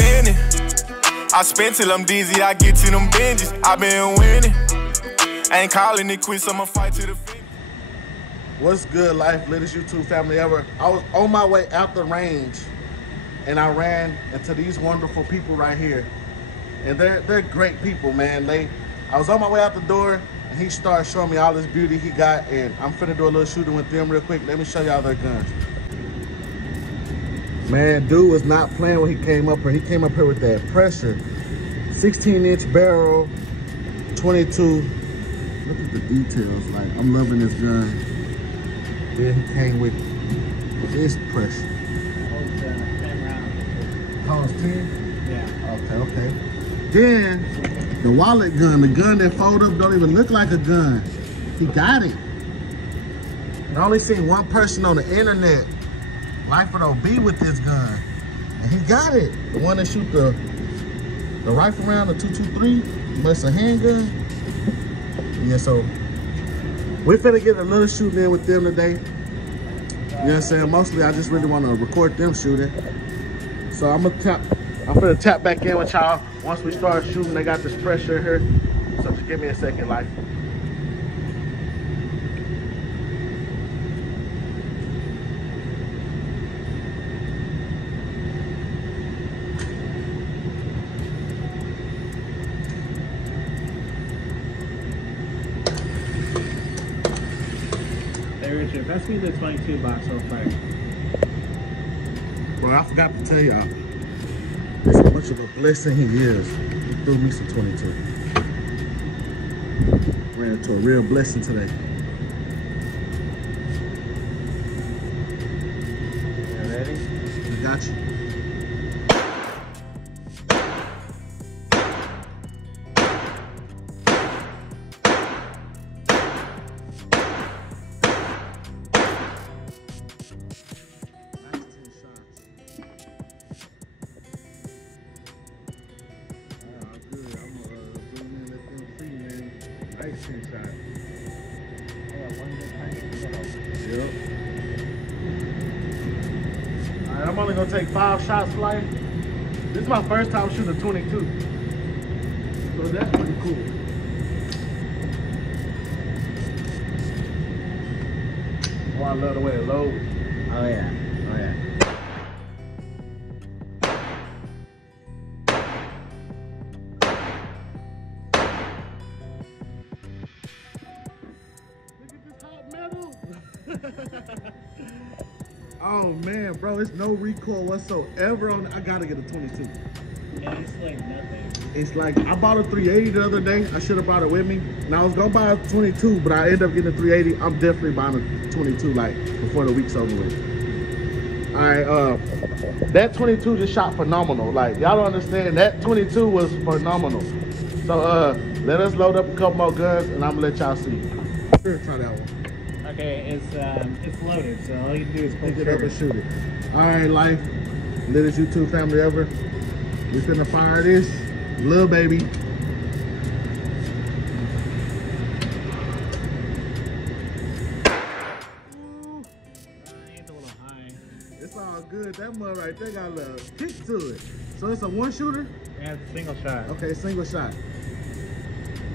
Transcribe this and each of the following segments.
spending. I spent till I'm dizzy, I get to them binges. I been winning. Ain't calling it quits, I'ma fight to the finish. What's good, Life Latest YouTube family ever? I was on my way out the range and I ran into these wonderful people right here. And they're great people, man. I was on my way out the door and he started showing me all this beauty he got, and I'm finna do a little shooting with them real quick. Let me show y'all their guns. Man, dude was not playing when he came up here. He came up here with that pressure. 16-inch barrel, 22. Look at the details. Like, I'm loving this gun. Then he came with this pressure. Cost 10? Yeah. Okay. Then the wallet gun, the gun that fold up don't even look like a gun. He got it. I only seen one person on the internet, LifeCard OB, with this gun, and he got it. The one that shoot the rifle round, the 223, but it's a handgun. Yeah, so we're finna get a little shooting in with them today. You know what I'm saying? Mostly I just really want to record them shooting. So I'm finna tap back in with y'all once we start shooting. They got this pressure here. So just give me a second, Life. Richard, pass me the 22 box real quick. Bro, I forgot to tell y'all, it's how much of a blessing he is. He threw me some 22. Ran into a real blessing today. You ready? I got you. Nice 10 shot. Yep. Alright, I'm only gonna take 5 shots, Life. This is my first time shooting a 22. So that's pretty cool. Oh, I love the way it loads. Oh yeah. Oh yeah. Oh man, bro, it's no recoil whatsoever on it. I gotta get a 22. Yeah, it's like nothing. It's like, I bought a 380 the other day. I should have brought it with me. And I was gonna buy a 22, but I ended up getting a 380. I'm definitely buying a 22 like before the week's over with. All right, that 22 just shot phenomenal. Like, y'all don't understand, that 22 was phenomenal. So let us load up a couple more guns and I'm gonna let y'all see. Here, try that one. Okay, it's loaded, so all you can do is pick it up and shoot it. All right, Life, latest YouTube family ever. We finna fire this little baby. It's a little high. It's all good. That mud right there got a little kick to it. So it's a one shooter? Yeah, it's a single shot. Okay, single shot.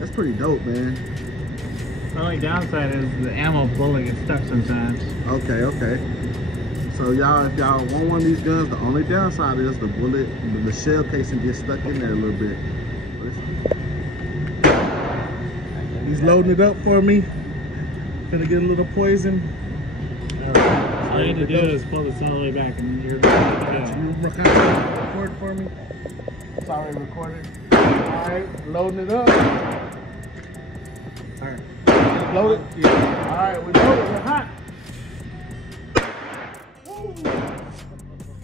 That's pretty dope, man. The only downside is the ammo bullet gets stuck sometimes. Okay. So y'all, if y'all want one of these guns, the only downside is the bullet, the shell casing gets stuck in there a little bit. He's loading it up for me. Gonna get a little poison. Alright, all you need to do is pull this all the way back and you're good to go. You kind of record for me? It's already recorded. Alright, loading it up. Alright. Load it? Yeah. Alright, we loaded. We're hot. Woo.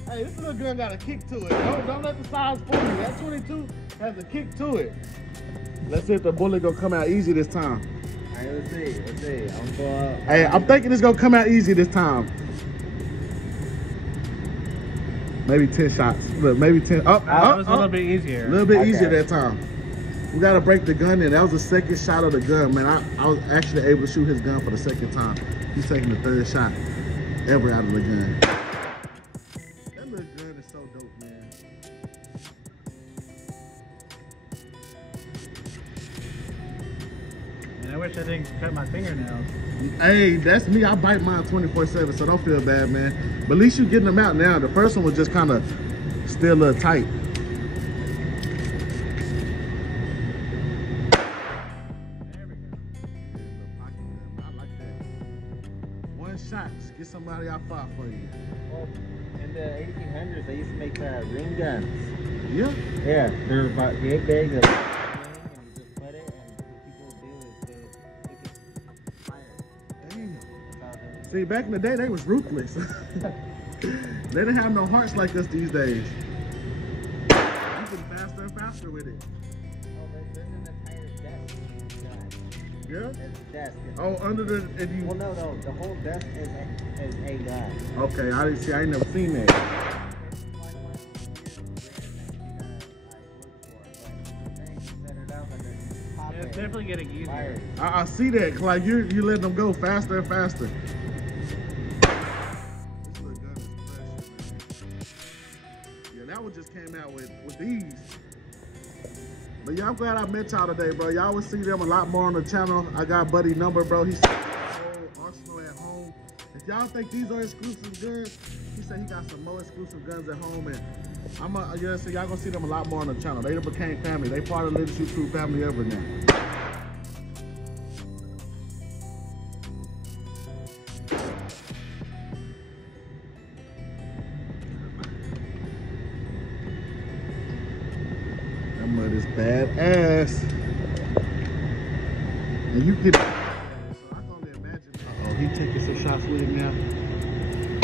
Hey, this little gun got a kick to it. Don't let the size fool you. That 22 has a kick to it. Let's see if the bullet gonna come out easy this time. Alright, let's see. Hey, I'm thinking it's gonna come out easy this time. Maybe 10 shots. Look, maybe 10. That was a little bit easier. A little bit easier that time. We gotta break the gun in. That was the second shot of the gun, man. I was actually able to shoot his gun for the second time. He's taking the third shot ever out of the gun. That little gun is so dope, man. wish I didn't cut my fingernails. Hey, that's me. I bite mine 24/7, so don't feel bad, man. But at least you're getting them out now. The first one was just kind of still a little tight. There we go. I like that. One shot, just get somebody out far for you. Well, in the 1800s, they used to make ring guns. Yeah. Yeah, they're about big, and you just put it, and what people do is they just fire. Dang. See, back in the day, they was ruthless. They didn't have no hearts like us these days. You get faster and faster with it. Oh, there's an entire desk gun. Yeah? There's a desk. Oh, under the... And you... Well, no, the whole desk is a gun. Okay, I didn't see. I ain't never seen that. Yeah, it's definitely getting easier. I see that. Like you letting them go faster and faster. This little gun is precious, man. Yeah, that one just came out with these. But yeah, I'm glad I met y'all today, bro. Y'all will see them a lot more on the channel. I got Buddy number, bro. He's got a whole arsenal at home. If y'all think these are exclusive guns, he said he got some more exclusive guns at home, and so y'all gonna see them a lot more on the channel. They became family. They part of the Little Shoot Crew family ever now. That mud is badass. And you get. So I can only imagine. Uh-oh, he taking some shots with him now. It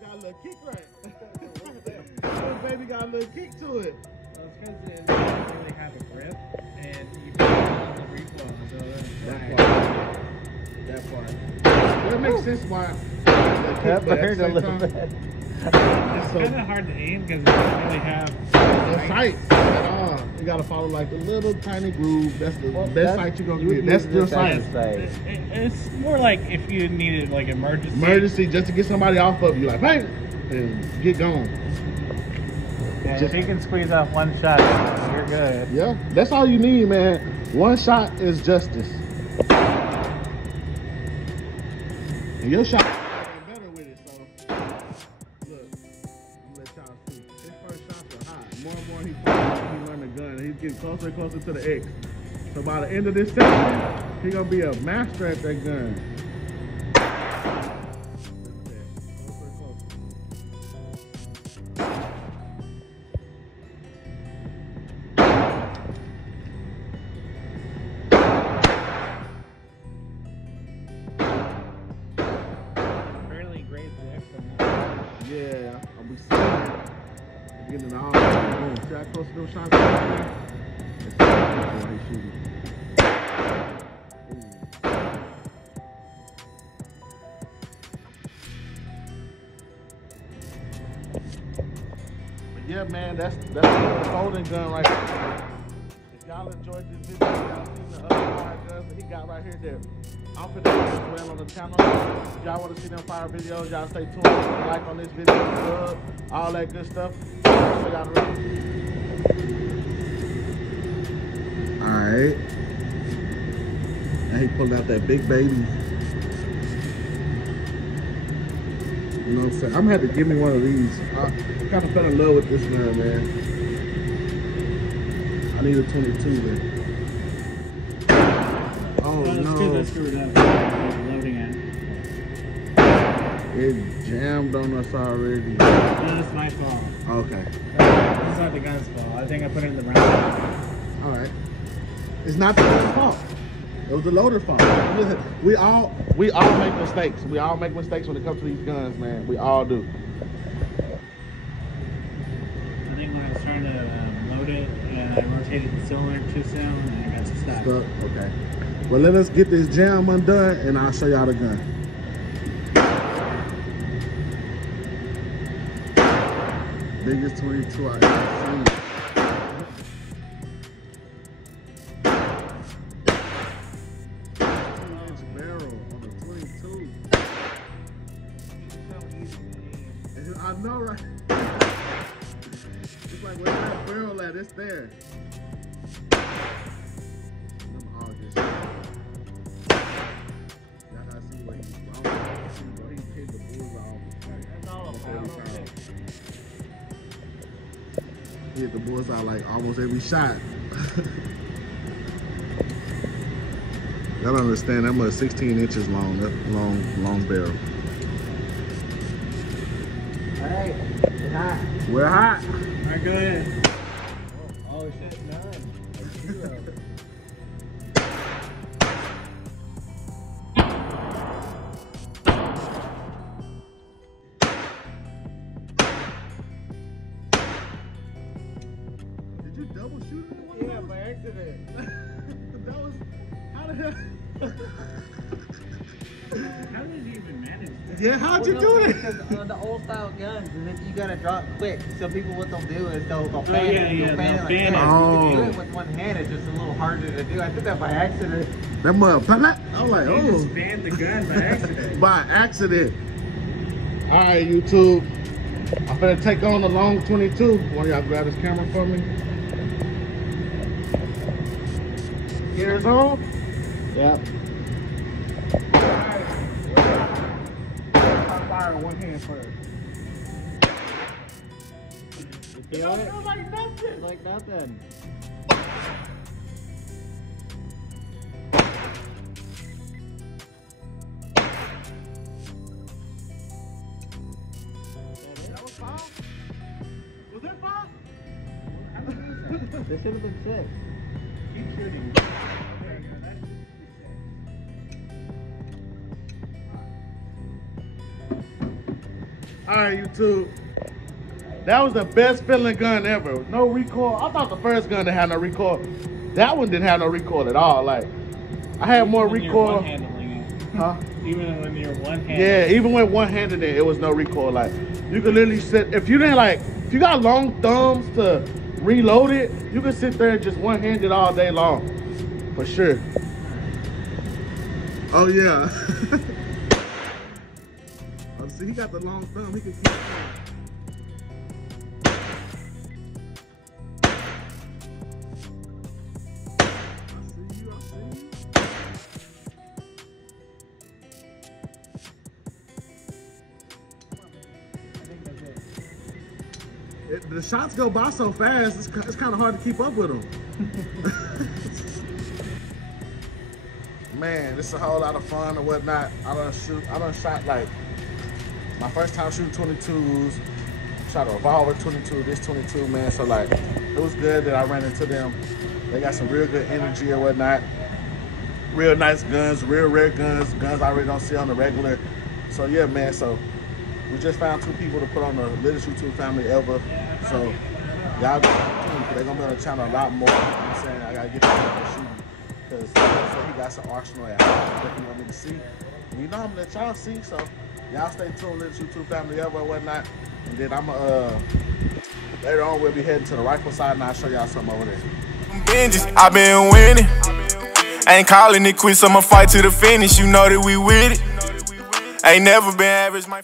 got a little kick right. This baby got a little kick to it. Well, it's because it doesn't really have a grip, and you put it on the recoil, so That part. Well, it makes sense why. That burned a little bit. It's kind of hard to aim because it doesn't really have No sight at all. You gotta follow like the little tiny groove. That's the best sight you're gonna get. That's still sight. It's more like if you needed like emergency. Emergency, just to get somebody off of you, like bang, and get going. Yeah, if you can squeeze off one shot, you're good. Yeah, that's all you need, man. One shot is justice. And your shot is better with it, so look, I'm let y'all see. His first shots are hot. More and more he learned the gun, and he's getting closer and closer to the X. So by the end of this session, he's gonna be a master at that gun. Yeah, I'll be seeing it. Getting it all. Boom. See how close to them shots are there? That's what he's shooting. But yeah, man, that's the folding gun right there. If y'all enjoyed this video, y'all seen the other fire guns that he got right here there. I'm finna put as well on the channel. If y'all want to see them fire videos, y'all stay tuned. Like on this video, sub, all that good stuff. So y'all Alright. Now he pulled out that big baby. You know what I'm saying? I'm gonna have to give me one of these. I kind of fell in love with this gun, man. I need a 22 then. Oh well, no. That's screwed up. Loading it. It jammed on us already. No, it's my fault. Okay. It's not the gun's fault. I think I put it in the round. Alright. It's not the gun's fault. It was the loader's fault. Listen, we all make mistakes. We all make mistakes when it comes to these guns, man. We all do. I think when I was trying to load it, I rotated the cylinder too soon and I got stuck. Okay. Well, let us get this jam undone and I'll show y'all the gun. Biggest 22 I've ever seen. I know, right? It's like where's that barrel at? It's there. Them all just That's all a pound. He hit the bullseye like almost every shot. Y'all understand that much 16 inches long, that long barrel. Alright, it's hot. We're hot. Alright, go ahead. Oh shit, none. Did you double shoot it? Yeah, by accident. That was, how the hell? How did you even manage that? Yeah, how'd you do that? Because on the old style guns, you gotta drop quick. So people, what they'll do is they'll fan yeah, it. yeah, They'll fan it like fan that. it. Oh. You can do it with one hand. It's just a little harder to do. I did that by accident. That mother, I was like, You oh, just banned the gun by accident. by accident. All right, YouTube. I'm gonna take on the long 22. One of y'all grab this camera for me. Gears on. Yep. I'll fire one hand first. You feel it? Like nothing. Like nothing. That was fine. Was it fine? This should have been 6. Keep shooting. All right, YouTube. That was the best feeling gun ever. No recoil. I thought the first gun didn't have no recoil. That one didn't have no recoil at all. Like, I had more When you're recoil. one-handling it. Huh? Even when you're one-handed. Yeah, even with one-handed, it was no recoil. Like, you could literally sit, if you you got long thumbs to reload it, you could sit there and just one-handed all day long. For sure. Oh, yeah. Oh, see, he got the long thumb. He can keep the shots go by so fast, it's kind of hard to keep up with them. Man, this is a whole lot of fun and whatnot. I done shot like, my first time shooting 22s, shot a revolver 22, this 22, man. So like, it was good that I ran into them. They got some real good energy and whatnot. Real nice guns, real rare guns I really don't see on the regular. So yeah, man, so we just found 2 people to put on the latest YouTube family ever. So y'all they're gonna be on the channel a lot more. You know what I'm saying? I gotta get to shooting. Because he got some arsenal at home that he want me to see. And you know I'm gonna let y'all see, so y'all stay tuned, latest YouTube family ever and whatnot. And then later on we'll be heading to the rifle side and I'll show y'all something over there. Binges, I been winning. Ain't calling it quits, I'ma fight to the finish. You know that we with it. Ain't never been average, my